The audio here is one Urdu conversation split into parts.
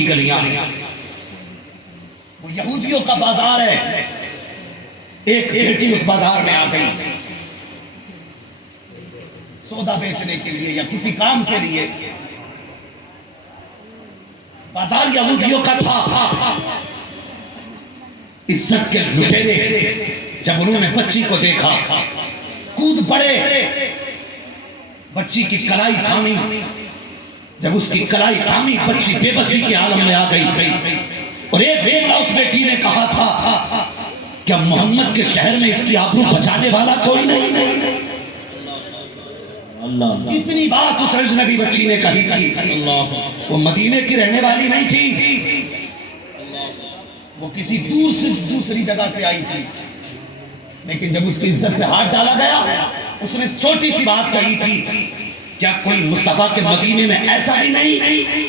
کی گلیاں ہیں، وہ یہودیوں کا بازار ہے۔ ایک بیٹی اس بازار میں آ گئی سودا بیچنے کے لیے یا کسی کام کے لیے۔ بازار یہودیوں کا تھا۔ عزت کے لٹیرے جب انہوں نے بچی کو دیکھا کود پڑے، بچی کی کلائی تھامی۔ جب اس کی کلائی تھامی بچی بے بسی کے عالم میں آ گئی، اور ایک جملہ اس بیٹی نے کہا تھا، کیا محمد کے شہر میں اس کی آبرو بچانے والا کوئی نہیں؟ اتنی بات اس اجنبی بچی نے کہی تھی۔ وہ مدینے کی رہنے والی نہیں تھی، وہ کسی دوسری جگہ سے آئی تھی، لیکن جب اس کی عزت پہ ہاتھ ڈالا گیا اس نے چھوٹی سی بات کہی تھی، کیا کوئی مصطفیٰ کے مدینے میں ایسا بھی نہیں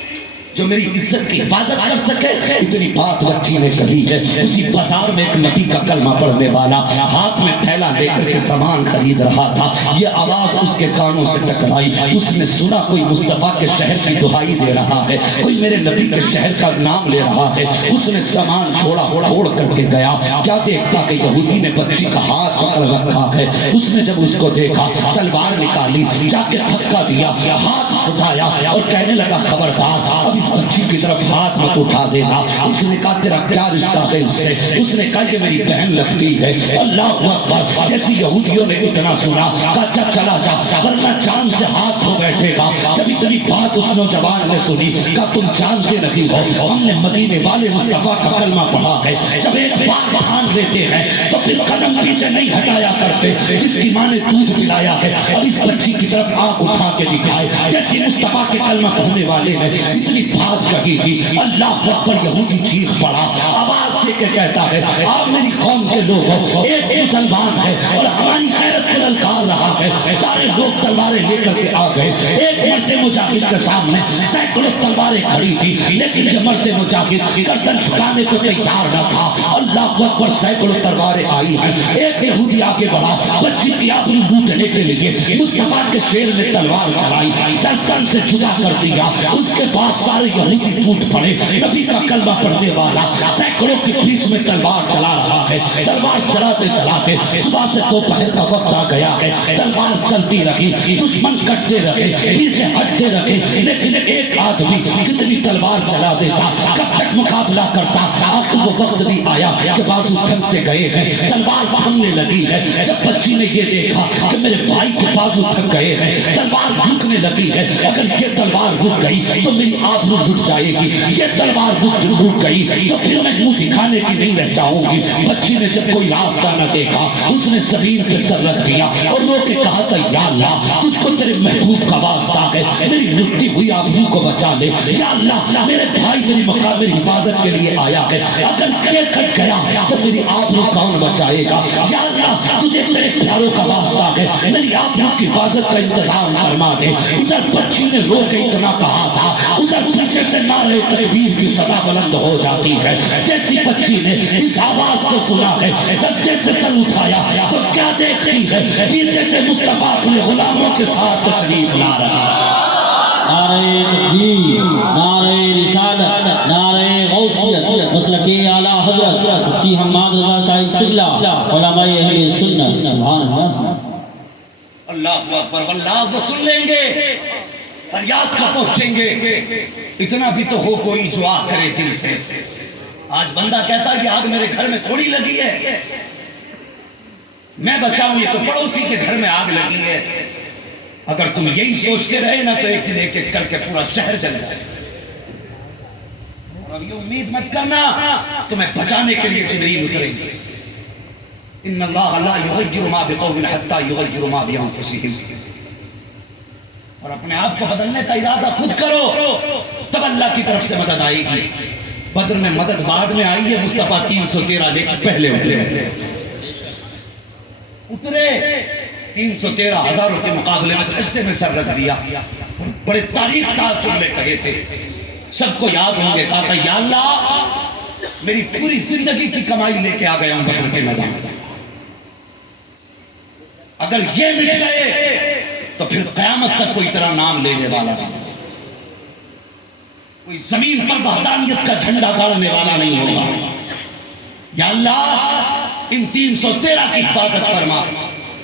جو میری عزت کی حفاظت کر سکے؟ اتنی بات بچی نے کہی ہے۔ اسی بازار میں ایک نبی کا کلمہ پڑھنے والا ہاتھ میں تھیلا لے کر کے سامان خرید رہا تھا۔ یہ آواز اس کے کانوں سے ٹکرائی، اس نے سنا کوئی مصطفیٰ کے شہر کی دہائی دے رہا ہے، کوئی میرے نبی کے شہر کا نام لے رہا ہے۔ اس نے سامان چھوڑ کر کے گیا، کیا دیکھتا کہ یہودی نے بچی کا ہاتھ پکڑ رکھا ہے۔ اس نے جب اس کو دیکھا تلوار نکالی، جا کے دھکا دیا، ہاتھ چھٹایا اور کہنے لگا خبردار اب اس بچی کی طرف ہاتھ مت اٹھا دینا۔ اس نے کہا تیرا کیا رشتہ ہے اس سے؟ اس نے کہا یہ میری بہن لگتی ہے۔ اللہ اکبر! جیسی یہودیوں نے اتنا سنا کہا اچھا چلا جا ورنہ جان سے ہاتھ دھو بیٹھے گا۔ جب اتنی بات اس نوجوان نے سنی کہا تم جانتے نہیں ہو ہم نے مدینے والے مصطفیٰ کا کلمہ پڑھا ہے، جب ایک بات ٹھان لیتے ہیں تو پھر قدم پیچھے نہیں ہٹایا کرتے۔ جس کی ماں نے دودھ پلایا ہے اب اس بچی کی طرف آنکھ اٹھا کے دکھائے۔ جیسے مصطفیٰ کے کلمہ پڑھنے والے نے اتنی بات کہی تھی، اللہ اکبر! یہودی چیخ پڑا، آواز دے کے کہتا ہے آپ میری قوم کے لوگوں، ایک مسلمان ہے اور ہماری غیرت کو للکار رہا ہے۔ سارے لوگ تلواریں لے کر کے آ گئے۔ ایک مرد مجاہد کے سامنے سینکڑوں تلواریں کھڑی تھی، لیکن یہ مرد مجاہد گردن جھکانے کو تیار نہ تھا۔ اللہ اکبر! سینکڑوں تلواریں آئی ہیں، ایک یہودی آگے بڑھا، بچی کی آبرو لوٹنے کے لیے مصطفیٰ کے شیر نے تلوار چلائی، سرتن سے جدا کر دیا۔ اس کے بعد سارے یہودی ٹوٹ پڑے۔ نبی کا کلمہ پڑھنے والا سینکڑوں کے بیچ میں تلوار چلا رہا ہے۔ تلوار چلاتے چلاتے صبح سے دوپہر کا وقت آ گیا ہے، تلوار چلتی رہی، دشمن کٹتے رہے، پیچھے ہٹتے رہے، لیکن ایک آدمی کتنی تلوار چلا دیتا، کب تک مقابلہ کرتا؟ آخر وہ وقت بھی آیا کہ بازو تھم سے گئے ہیں، تلوار تھمنے لگی ہے۔ جب بچی نے یہ دیکھا کہ میرے بھائی کے بازو تھک گئے ہیں، تلوار رکنے لگی ہے، اگر یہ تلوار رک گئی تو میری آبرو رک جائے گی، یہ تلوار رک گئی تو پھر میں منہ دکھانے کی نہیں رہ جاؤں گی۔ بچی نے جب کوئی راستہ نہ دیکھا اس نے زمین پہ سر رکھ دیا اور رو کے کہا تھا یا اللہ تجھ کو تیرے محبوب کا واسطہ ہے، میری لٹتی ہوئی آبرو کو بچا لے۔ یا اللہ میرے بھائی میری مقام میری حفاظت کے لیے آیا ہے، اگر یہ کٹ گیا تو میری آبرو کون بچائے گا؟ یا اللہ تجھے تیرے پیاروں کا واسطہ ہے، میری آبرو کی حفاظت کا انتظام فرما دے۔ ادھر بچی نے رو کے اتنا کہا تھا، ادھر پیچھے سے نعرہ تکبیر کی صدا بلند ہو جاتی ہے۔ جیسی بچی نے اس آواز کو سنا ہے سجدے سے سر اٹھایا تو کیا دیکھتی ہے؟ پیچھے سے مصطفیٰ اپنے غلاموں کے ساتھ تشریف لا رہا ہے۔ نعرہ تکبیر، نعرہ رسالت، نعرہ غوثیت، مسلک اعلیٰ حضرت مفتی حماد رضا صاحب قبلہ، علماء اہل سنت، سبحان اللہ۔ اللہ اکبر! واللہ وہ سن لیں گے، فریاد کا پہنچیں گے، اتنا بھی تو ہو کوئی جو آگ کرے دل سے۔ آج بندہ کہتا ہے یہ آگ میرے گھر میں تھوڑی لگی ہے، میں بچاؤں، یہ تو پڑوسی کے گھر میں آگ لگی ہے۔ اگر تم یہی سوچتے رہے نا تو ایک دن ایک ایک کر کے پورا شہر جل جائے۔ اور یہ امید مت کرنا تمہیں بچانے کے لیے جبریل اتریں گے۔ ان اللہ لا یغیر ما بقوم حتی یغیر ما بانفسہم۔ اور اپنے آپ کو بدلنے کا ارادہ خود کرو تب اللہ کی طرف سے مدد آئے گی۔ بدر میں مدد بعد میں آئی ہے، مصطفیٰ 313 لے کے پہلے اترے 313 ہزاروں کے مقابلے میں سجدے میں سر رکھ دیا، بڑے تاریخ ساتھ جملے کہے تھے، سب کو یاد ہوں گے۔ کہا یا اللہ میری پوری زندگی کی کمائی لے کے آ گیا ہوں بدر کے میدان، اگر یہ مٹ گئے تو پھر قیامت تک کوئی تیرا نام لینے والا نہیں، کوئی زمین پر وحدانیت کا جھنڈا گاڑنے والا نہیں ہوگا۔ یا اللہ ان 313 کی حفاظت فرما۔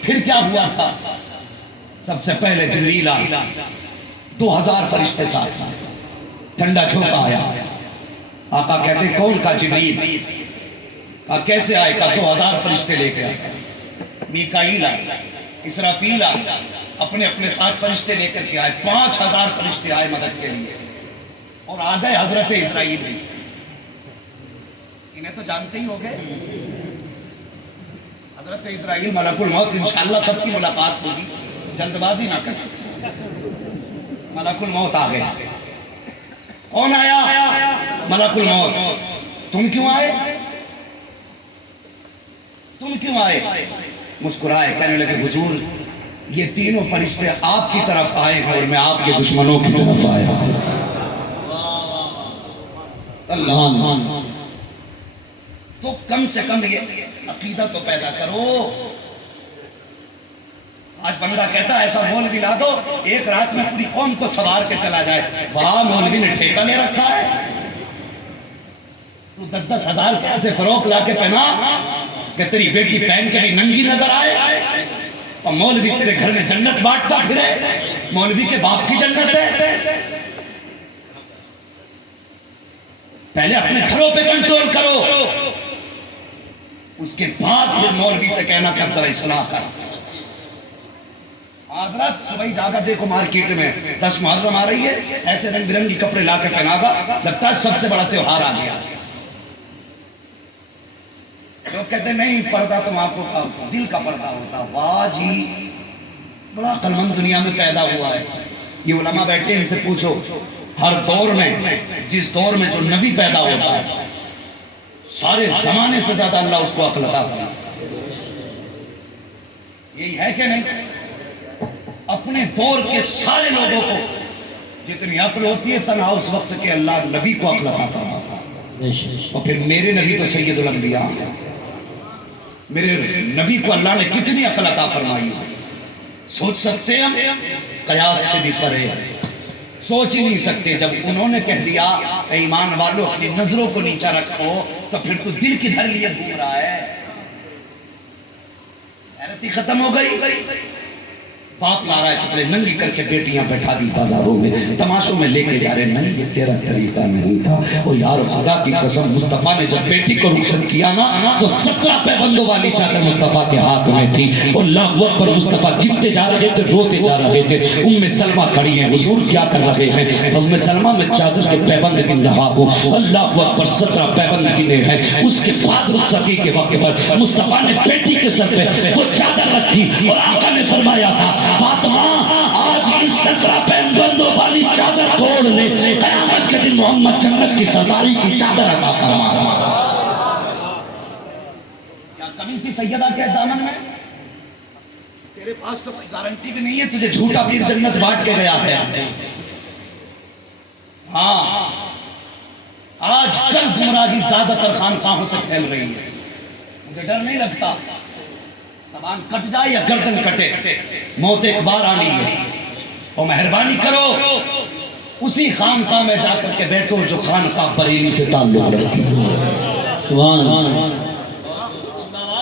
پھر کیا ہوا تھا؟ سب سے پہلے جبریل آیا، 2000 فرشتے ساتھ، ٹھنڈا جھونکا آیا۔ آقا کہتے کون کا؟ جبریل۔ کہا کیسے آئے؟ کہا 2000 فرشتے لے کے آئے۔ میکائیل آئے، اسرافیل آئے، اپنے اپنے ساتھ فرشتے لے کر کے آئے۔ 5000 فرشتے آئے مدد کے لیے، اور آ گئے حضرت اسرائیل بھی۔ انہیں تو جانتے ہی ہو گئے، حضرت اسرائیل ملک الموت۔ انشاءاللہ سب کی ملاقات ہوگی، جلد بازی نہ کریں۔ ملک الموت آ گئے۔ کون آیا؟ ملک الموت۔ تم کیوں آئے؟ تم کیوں آئے؟ مسکرائے، کہنے لگے حضور یہ تینوں فرشتے آپ کی طرف آئے ہیں اور میں آپ کے دشمنوں کی طرف آیا ہوں۔ اللہ، تو کم سے کم یہ عقیدہ تو پیدا کرو۔ آج بندہ کہتا ہے ایسا مولوی لا دو ایک رات میں پوری قوم کو سوار کے چلا جائے۔ واہ، مولوی نے ٹھیکہ لے رکھا ہے۔ تو 10-10 ہزار پیسے فروخت لا کے پہنا کہ تیری بیٹی پہن کے بھی ننگی نظر آئے، اور مولوی تیرے گھر میں جنت بانٹتا پھرے۔ مولوی کے باپ کی جنت ہے۔ پہلے اپنے گھروں پہ کنٹرول کرو، اس کے بعد پھر مولوی سے کہنا کہ اب ذرا اصلاح کر۔ حضرت صبح جاگا دیکھو مارکیٹ میں 10 محرم آ رہی ہے، ایسے رنگ برنگی کپڑے لا کے پہنا گا، لگتا ہے سب سے بڑا تہوار آ گیا۔ لوگ کہتے نہیں پردہ تو آنکھوں کا دل کا پردہ ہوتا۔ واہ جی، بڑا عقل مند دنیا میں پیدا ہوا ہے۔ یہ علماء بیٹھے ان سے پوچھو، ہر دور میں جس دور میں جو نبی پیدا ہوتا ہے سارے زمانے سے زیادہ اللہ اس کو عقل عطا فرماتا ہے۔ یہی ہے کہ نہیں؟ اپنے دور کے سارے لوگوں کو جتنی عقل ہوتی ہے تنہا اس وقت کے اللہ نبی کو عقل عطا فرماتا ہے۔ اور پھر میرے نبی تو سید الانبیاء ہیں، میرے نبی کو اللہ نے کتنی عقل عطا فرمائی ہے، سوچ سکتے ہیں ہم؟ قیاس سے بھی پرے سوچ ہی نہیں سکتے۔ جب انہوں نے کہہ دیا اے ایمان والو اپنی نظروں کو نیچا رکھو، تو پھر تو دل کدھر لیے گھوم رہا ہے؟ حیرت ہی ختم ہو گئی۔ باپ لا رہا ہے کپڑے ننگی کر کے بیٹیاں بیٹھا دی بازاروں میں، تماشوں میں لے کے جا رہے۔ نہیں، یہ تیرا طریقہ نہیں تھا۔ او یار خدا کی قسم، مصطفیٰ نے جب بیٹی کو رخصت کیا نا تو 17 پیبندوں والی چادر مصطفیٰ کے ہاتھ میں تھی۔ اللہ اکبر، مصطفیٰ گنتے جا رہے تھے، روتے جا رہے تھے۔ ام سلمہ کھڑی ہیں، حضور کیا کر رہے ہیں؟ ام سلمہ میں چادر کے پیبند گن رہا ہوں۔ اللہ اکبر، 17 پیبند گنے ہیں۔ اس کے بعد رخصتی کے وقت پر مصطفیٰ نے بیٹی کے سر پہ وہ چادر رکھی اور آقا نے فرمایا تھا فاطمہ آج اس 17 پیبندوں والی چادر توڑ لے، قیامت کے دن محمد جنت کی سرداری کی چادر عطا فرما۔ کیا کمی تھی سیدہ کے دامن میں؟ تیرے پاس تو کوئی گارنٹی بھی نہیں ہے، تجھے جھوٹا پیر جنت بانٹ کے گیا ہے۔ ہاں، آج کل گمراہی زیادہ تر خانقاہوں سے پھیل رہی ہے۔ مجھے ڈر نہیں لگتا، زبان کٹ جائے یا گردن کٹے، موت ایک بار آنی ہے۔ اور مہربانی کرو اسی خانقاہ میں جا کر کے بیٹھو جو خانقاہ بریلی سے تعلق رکھتی ہے۔ سبحان اللہ۔